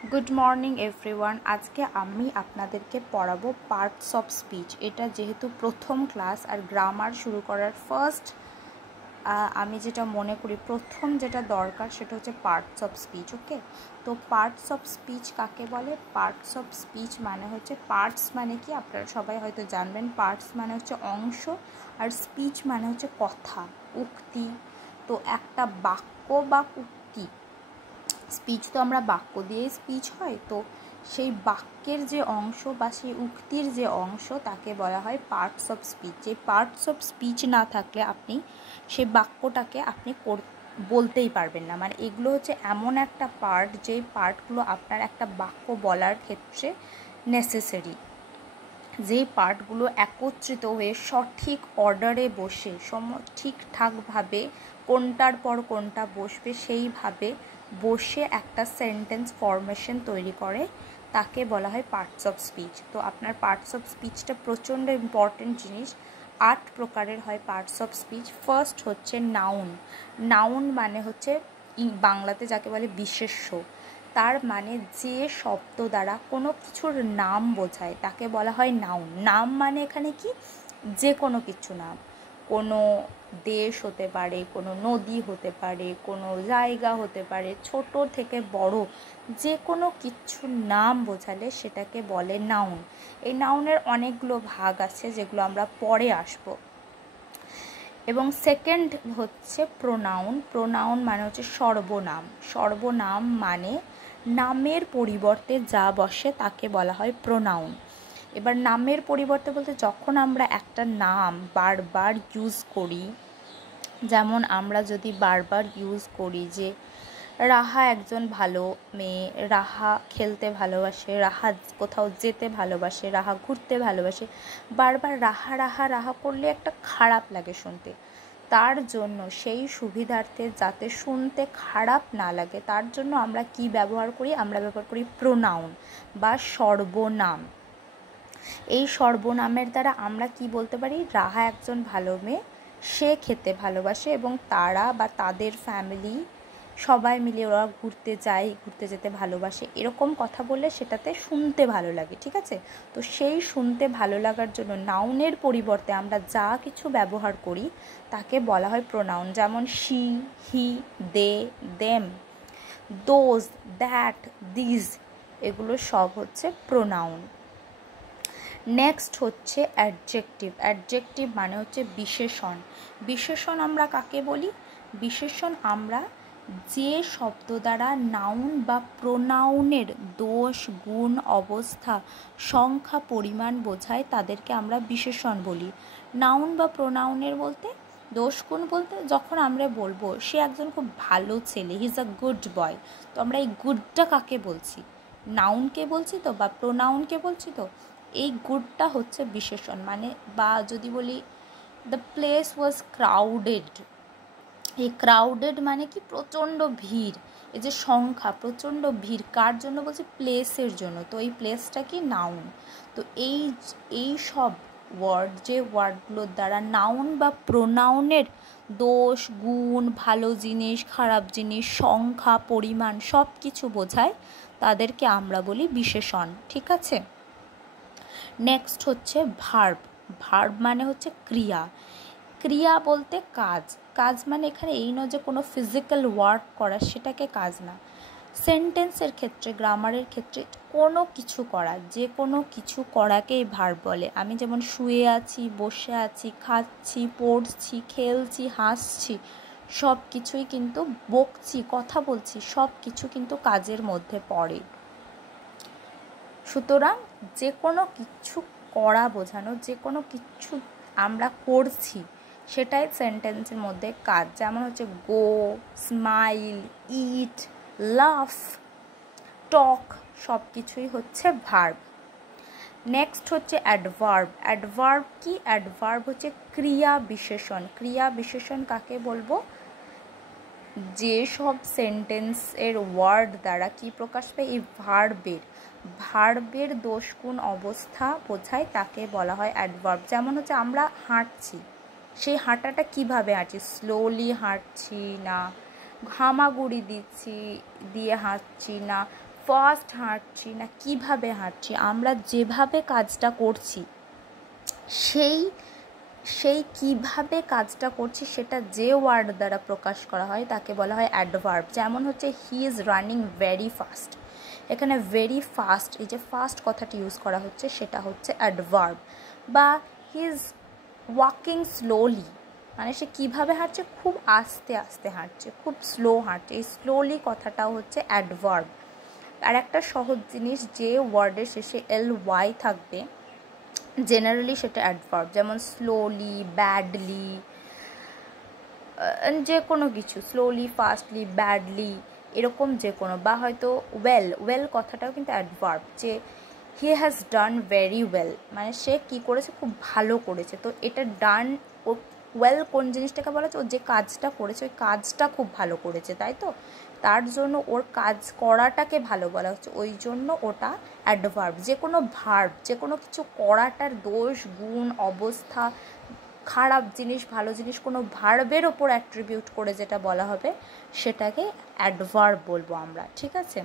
Good morning everyone. আজকে আমি আপনাদেরকে পড়াবো পার্টস অফ স্পিচ। এটা যেহেতু প্রথম ক্লাস আর গ্রামার শুরু করার ফার্স্ট আমি যেটা মনে করি প্রথম যেটা দরকার সেটা হচ্ছে পার্টস অফ স্পিচ। ওকে, তো পার্টস অফ স্পিচ কাকে বলে? পার্টস অফ স্পিচ মানে হচ্ছে, পার্টস মানে কি আপনারা সবাই হয়তো জানবেন। পার্টস মানে হচ্ছে অংশ, আর স্পিচ মানে হচ্ছে কথা, উক্তি। তো একটা বাক্য বা উক্তি, স্পিচ তো আমরা বাক্য দিয়েই স্পিচ হয়, তো সেই বাক্যের যে অংশ বা সেই উক্তির যে অংশ তাকে বলা হয় পার্টস অফ স্পিচ। যে পার্টস অফ স্পিচ না থাকলে আপনি সেই বাক্যটাকে আপনি বলতেই পারবেন না। মানে এগুলো হচ্ছে এমন একটা পার্ট, যেই পার্টগুলো আপনার একটা বাক্য বলার ক্ষেত্রে নেসেসারি। যেই পার্টগুলো একত্রিত হয়ে সঠিক অর্ডারে বসে ঠিকঠাকভাবে কোনটার পর কোনটা বসবে সেইভাবে বসে একটা সেন্টেন্স ফরমেশন তৈরি করে, তাকে বলা হয় পার্টস অফ স্পিচ। তো আপনার পার্টস অফ স্পিচটা প্রচণ্ড ইম্পর্টেন্ট জিনিস। 8 প্রকারের হয় পার্টস অফ স্পিচ। ফার্স্ট হচ্ছে নাউন। নাউন মানে হচ্ছে বাংলাতে যাকে বলে বিশেষ্য। তার মানে যে শব্দ দ্বারা কোনো কিছুর নাম বোঝায় তাকে বলা হয় নাউন। নাম মানে এখানে কি, যে কোনো কিছু নাম। কোনো দেশ হতে পারে, কোনো নদী হতে পারে, কোনো জায়গা হতে পারে, ছোট থেকে বড় যে কোনো কিছুর নাম বোঝালে সেটাকে বলে নাউন। এই নাউনের অনেকগুলো ভাগ আছে যেগুলো আমরা পরে আসবো। এবং সেকেন্ড হচ্ছে প্রোনাউন। প্রোনাউন মানে হচ্ছে সর্বনাম। সর্বনাম মানে নামের পরিবর্তে যা বসে তাকে বলা হয় প্রোনাউন। এবার নামের পরিবর্তে বলতে যখন আমরা একটা নাম বারবার ইউজ করি, যেমন আমরা যদি বারবার ইউজ করি যে রাহা একজন ভালো মেয়ে, রাহা খেলতে ভালোবাসে, রাহা কোথাও যেতে ভালোবাসে, রাহা ঘুরতে ভালোবাসে, বারবার রাহা রাহা রাহা করলে একটা খারাপ লাগে শুনতে। তার জন্য সেই সুবিধার্থে যাতে শুনতে খারাপ না লাগে তার জন্য আমরা কি ব্যবহার করি? আমরা ব্যবহার করি প্রোনাউন বা সর্বনাম। এই সর্বনামের দ্বারা আমরা কি বলতে পারি? রাহা একজন ভালো মেয়ে, সে খেতে ভালোবাসে এবং তারা বা তাদের ফ্যামিলি সবাই মিলে ওরা ঘুরতে যেতে ভালোবাসে। এরকম কথা বললে সেটাতে শুনতে ভালো লাগে, ঠিক আছে? তো সেই শুনতে ভালো লাগার জন্য নাউনের পরিবর্তে আমরা যা কিছু ব্যবহার করি তাকে বলা হয় প্রোনাউন। যেমন she, he, they, them, those, that, these, এগুলো সব হচ্ছে প্রোনাউন। নেক্সট হচ্ছে অ্যাডজেক্টিভ। অ্যাডজেক্টিভ মানে হচ্ছে বিশেষণ। বিশেষণ আমরা কাকে বলি? বিশেষণ আমরা যে শব্দ দ্বারা নাউন বা প্রোনাউনের দোষ, গুণ, অবস্থা, সংখ্যা, পরিমাণ বোঝায় তাদেরকে আমরা বিশেষণ বলি। নাউন বা প্রোনাউনের বলতে, দোষ গুণ বলতে যখন আমরা বলবো সে একজন খুব ভালো ছেলে, he is a good boy, তো আমরা এই গুডটা কাকে বলছি? নাউনকে বলছি তো, বা প্রোনাউনকে বলছি তো। এই গুডটা হচ্ছে বিশেষণ। মানে বা যদি বলি দ্য প্লেস ওয়াজ ক্রাউডেড, এই ক্রাউডেড মানে কি? প্রচণ্ড ভিড়। এই যে সংখ্যা, প্রচণ্ড ভিড়, কার জন্য বলছি? প্লেসের জন্য। তো এই প্লেসটা কি? নাউন। তো এই সব ওয়ার্ড, যে ওয়ার্ডগুলোর দ্বারা নাউন বা প্রোনাউনের দোষ, গুণ, ভালো জিনিস, খারাপ জিনিস, সংখ্যা, পরিমাণ সব কিছু বোঝায় তাদেরকে আমরা বলি বিশেষণ, ঠিক আছে? নেক্সট হচ্ছে ভার্ব। ভার্ব মানে হচ্ছে ক্রিয়া। ক্রিয়া বলতে কাজ। কাজ মানে এখানে এই নয় যে কোনো ফিজিক্যাল ওয়ার্ক করা, সেটাকে কাজ না। সেন্টেন্সের ক্ষেত্রে, গ্রামারের ক্ষেত্রে কোনো কিছু করা, যে কোনো কিছু করাকেই ভার্ব বলে। আমি যেমন শুয়ে আছি, বসে আছি, খাচ্ছি, পড়ছি, খেলছি, হাসছি, সব কিছুই কিন্তু, বকছি, কথা বলছি, সব কিছু কিন্তু কাজের মধ্যে পড়ে। সুতরাং যে কোনো কিছু করা বোঝানো, যে কোনো কিছু আমরা করছি সেটাই সেন্টেন্সের মধ্যে কাজ। যেমন হচ্ছে গো, স্মাইল, ইট, লাফ, টক, সব কিছুই হচ্ছে ভার্ব। নেক্সট হচ্ছে অ্যাডভার্ব। অ্যাডভার্ব কি? অ্যাডভার্ব হচ্ছে ক্রিয়া বিশেষণ। ক্রিয়া বিশেষণ কাকে বলবো? যে সব সেন্টেন্সের ওয়ার্ড দ্বারা কি প্রকাশ পায়? এই ভার্বের দোষ, গুণ, অবস্থা বোঝায় তাকে বলা হয় অ্যাডভার্ব। যেমন হচ্ছে আমরা হাঁটছি, সেই হাঁটাটা কিভাবে হাঁটছি? স্লোলি হাঁটছি না, হামাগুড়ি দিয়ে হাঁটছি না, ফাস্ট হাঁটছি না কিভাবে হাঁটছি, আমরা যেভাবে কাজটা করছি সেই সেই কিভাবে কাজটা করছি সেটা যে ওয়ার্ড দ্বারা প্রকাশ করা হয় তাকে বলা হয় অ্যাডভার্ব। যেমন হচ্ছে he is running very fast, এখানে ভেরি ফাস্ট, এই যে ফাস্ট কথাটি ইউজ করা হচ্ছে সেটা হচ্ছে অ্যাডভার্ব। বা হি ইজ ওয়াকিং স্লোলি, মানে সে কীভাবে হাঁটছে, খুব আস্তে আস্তে হাঁটছে, খুব স্লো হাঁটছে, এই স্লোলি কথাটাও হচ্ছে অ্যাডভার্ব। আর একটা সহজ জিনিস, যে ওয়ার্ডের শেষে ly থাকবে জেনারেলি সেটা অ্যাডভার্ব, যেমন স্লোলি, ব্যাডলি, যে কোনো কিছু, স্লোলি, ফাস্টলি, ব্যাডলি, এরকম যে কোনো, বা হয়তো ওয়েল কথাটাও কিন্তু অ্যাডভার্ব, যে he has done very well, মানে সে কী করেছে, খুব ভালো করেছে। তো এটা ডান, ও ওয়েল কোন জিনিসটাকে বলা হচ্ছে, ও যে কাজটা করেছে ওই কাজটা খুব ভালো করেছে, তাই তো, তার জন্য ওর কাজ করাটাকে ভালো বলা হচ্ছে, ওই জন্য ওটা অ্যাডভার্ব। যে কোনো ভার্ব, যে কোনো কিছু করাটার দোষ, গুণ, অবস্থা, খারাপ জিনিস, ভালো জিনিস, কোনো ভার্বের ওপর অ্যাট্রিবিউট করে যেটা বলা হবে সেটাকে অ্যাডভার্ব বলবো আমরা, ঠিক আছে।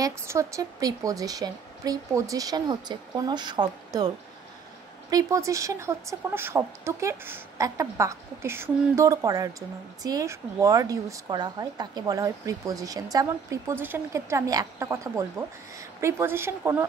নেক্সট হচ্ছে প্রিপোজিশন। প্রিপোজিশন হচ্ছে কোনো শব্দর, প্রিপোজিশন হচ্ছে কোনো শব্দকে, একটা বাক্যকে সুন্দর করার জন্য যে ওয়ার্ড ইউজ করা হয় তাকে বলা হয় প্রিপোজিশন। যেমন প্রিপোজিশনের ক্ষেত্রে আমি একটা কথা বলবো, প্রিপোজিশন কোনো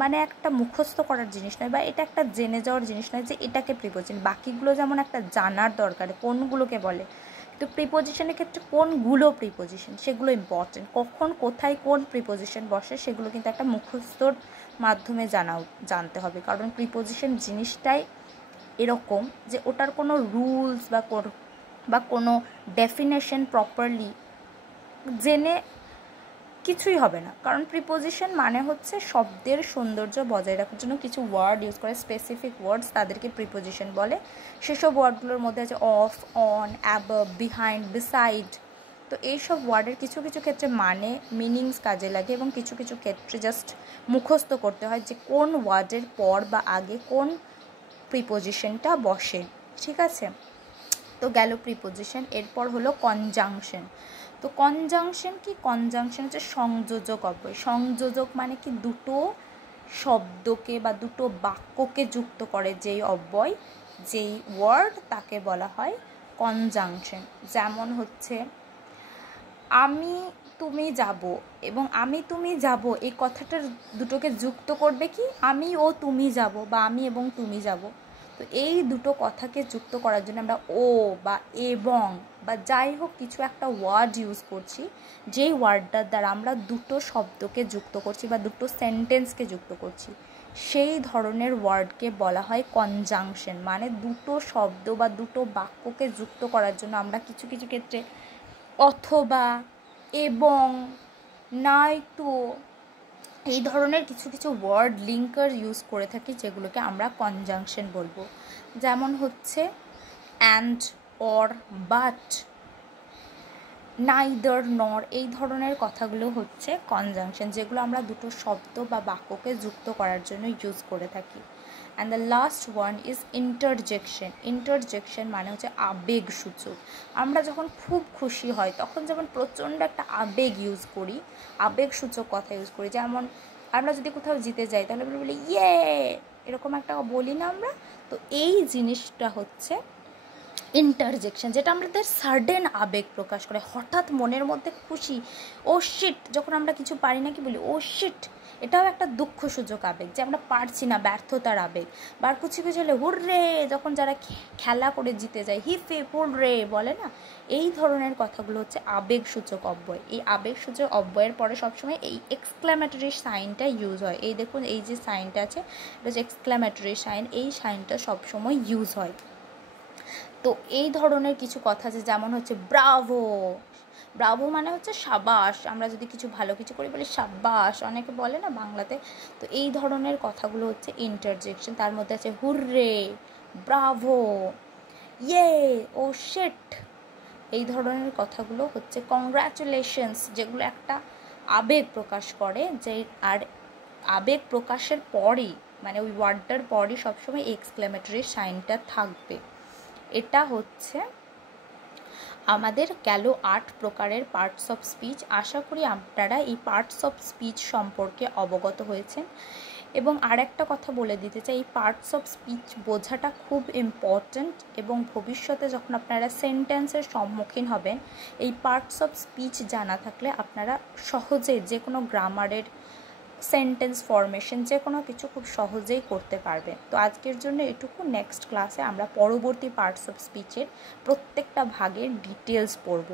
মানে একটা মুখস্থ করার জিনিস নয়, বা এটা একটা জেনে যাওয়ার জিনিস নয় যে এটাকে প্রিপোজিশন, বাকিগুলো যেমন একটা জানার দরকার কোনগুলোকে বলে, তো প্রিপোজিশনের ক্ষেত্রে কোনগুলো প্রিপোজিশন সেগুলো ইম্পর্টেন্ট, কখন কোথায় কোন প্রিপোজিশন বসে সেগুলো কিন্তু একটা মুখস্থর মাধ্যমে জানতে হবে। কারণ প্রিপোজিশন জিনিসটাই এরকম যে ওটার কোনো রুলস বা কোনো ডেফিনেশন প্রপারলি জেনে কিছুই হবে না। কারণ প্রিপোজিশন মানে হচ্ছে শব্দের সৌন্দর্য বজায় রাখার জন্য কিছু ওয়ার্ড ইউজ করে, স্পেসিফিক ওয়ার্ডস, তাদেরকে প্রিপোজিশন বলে। সেসব ওয়ার্ডগুলোর মধ্যে আছে of, on, above, behind, beside. তো এইসব ওয়ার্ডের কিছু কিছু ক্ষেত্রে মানে মিনিংস কাজে লাগে এবং কিছু কিছু ক্ষেত্রে জাস্ট মুখস্থ করতে হয় যে কোন ওয়ার্ডের পর বা আগে কোন প্রিপোজিশনটা বসে, ঠিক আছে। তো গেল প্রিপোজিশন। এরপর হলো কনজাংশন। তো কনজাংশন কি, কনজাংশন হচ্ছে সংযোজক অব্যয়। সংযোজক মানে কি, দুটো শব্দকে বা দুটো বাক্যকে যুক্ত করে যেই অব্যয়, যেই ওয়ার্ড, তাকে বলা হয় কনজাংশন। যেমন হচ্ছে আমি তুমি যাব এবং আমি তুমি যাব, এই কথাটার দুটোকে যুক্ত করবে কি, আমি ও তুমি যাব বা আমি এবং তুমি যাব। তো এই দুটো কথাকে যুক্ত করার জন্য আমরা ও বা এবং বা যাই হোক কিছু একটা ওয়ার্ড ইউজ করছি, যেই ওয়ার্ডটার দ্বারা আমরা দুটো শব্দকে যুক্ত করছি বা দুটো সেন্টেন্সকে যুক্ত করছি, সেই ধরনের ওয়ার্ডকে বলা হয় কনজাংশন। মানে দুটো শব্দ বা দুটো বাক্যকে যুক্ত করার জন্য আমরা কিছু কিছু ক্ষেত্রে অথবা, এবং, নয়তো, এই ধরনের কিছু কিছু ওয়ার্ড লিঙ্কার ইউজ করে থাকি যেগুলোকে আমরা কনজাংশন বলবো। যেমন হচ্ছে অ্যান্ড, অর, বাট, নাইদার, নর, এই ধরনের কথাগুলো হচ্ছে কনজাংশন, যেগুলো আমরা দুটো শব্দ বা বাক্যকে যুক্ত করার জন্য ইউজ করে থাকি। And the last one is interjection. Interjection মানে হচ্ছে আবেগসূচক। আমরা যখন খুব খুশি হয় তখন যেমন প্রচণ্ড একটা আবেগ ইউজ করি, আবেগসূচক কথা ইউজ করি। যেমন আমরা যদি কোথাও জিতে যাই তাহলে আমরা বলি ইয়ে, এরকম একটা বলি না আমরা। তো এই জিনিসটা হচ্ছে ইন্টারজেকশন, যেটা আমাদের সাডেন আবেগ প্রকাশ করে, হঠাৎ মনের মধ্যে খুশি, ও শিট, যখন আমরা কিছু পারি না কি বলি ও শিট, এটাও একটা দুঃখসূচক আবেগ, যে আমরা পারছি না, ব্যর্থতার আবেগ। বার কিছু কিছু হলে হুররে, যখন যারা খেলা করে জিতে যায় হিপ হিপ হুররে বলে না, এই ধরনের কথাগুলো হচ্ছে আবেগসূচক অব্যয়। এই আবেগসূচক অব্যয়ের পরে সবসময় এই এক্সক্লামেটরি সাইনটা ইউজ হয়। এই দেখুন, এই যে সাইনটা আছে এটা হচ্ছে এক্সক্লামেটরি সাইন, এই সাইনটা সবসময় ইউজ হয়। তো এই ধরনের কিছু কথা আছে, যেমন হচ্ছে ব্রাভো। ব্রাভো মানে হচ্ছে সাবাস, আমরা যদি কিছু ভালো কিছু করি বলি সাবাস, অনেকে বলে না বাংলাতে। তো এই ধরনের কথাগুলো হচ্ছে ইন্টারজেকশন। তার মধ্যে আছে হুররে, ব্রাভো, ইয়ে, ও শিট, এই ধরনের কথাগুলো হচ্ছে কংগ্রাচুলেশনস, যেগুলো একটা আবেগ প্রকাশ করে। যে আর আবেগ প্রকাশের পরই, মানে ওই ওয়ার্ডটার পরই সবসময় এক্সক্লেমেটরি সাইনটা থাকবে। এটা হচ্ছে আমাদের গেল 8 প্রকারের পার্টস অফ স্পিচ। আশা করি আপনারা এই পার্টস অফ স্পিচ সম্পর্কে অবগত হয়েছেন। এবং আর একটা কথা বলে দিতে চাই, এই পার্টস অফ স্পিচ বোঝাটা খুব ইম্পর্ট্যান্ট, এবং ভবিষ্যতে যখন আপনারা সেন্টেন্সের সম্মুখীন হবেন, এই পার্টস অফ স্পিচ জানা থাকলে আপনারা সহজে যে কোনো গ্রামারের সেন্টেন্স ফরমেশন যে কোনো কিছু খুব সহজেই করতে পারবে। তো আজকের জন্য এটুকু। নেক্সট ক্লাসে আমরা পরবর্তী পার্টস অফ স্পিচের প্রত্যেকটা ভাগের ডিটেলস পড়ব।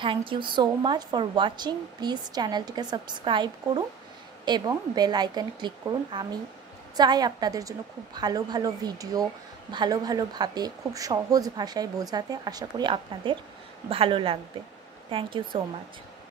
Thank you so much for watching. Please চ্যানেলটিকে সাবস্ক্রাইব করুন এবং বেল আইকন ক্লিক করুন। আমি চাই আপনাদের জন্য খুব ভালো ভালো ভিডিও ভালোভাবে খুব সহজ ভাষায় বোঝাতে। আশা করি আপনাদের ভালো লাগবে। Thank you so much.